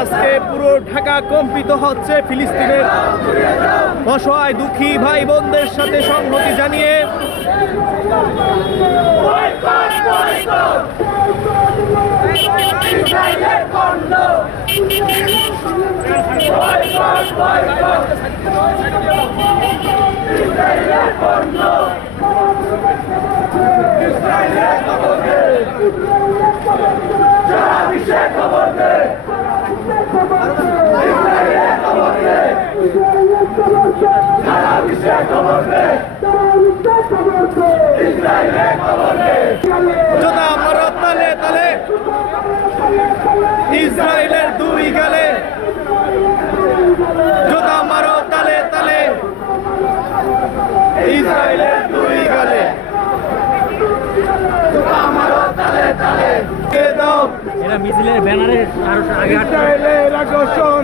আজকে পুরো ঢাকা কম্পিত হচ্ছে ফিলিস্তিনের অসহায় দুঃখী ভাই বোনদের সাথে সংহতি জানিয়ে। যোদ্ধা মারো তালে তালে, ইসরায়েলের দুই গালে। যোদ্ধা মারো তালে তালে, ইসরায়েলের দুই গালে। এরা মিছিলের ব্যানারে আরো আগে ইসরায়েলের আগ্রাসন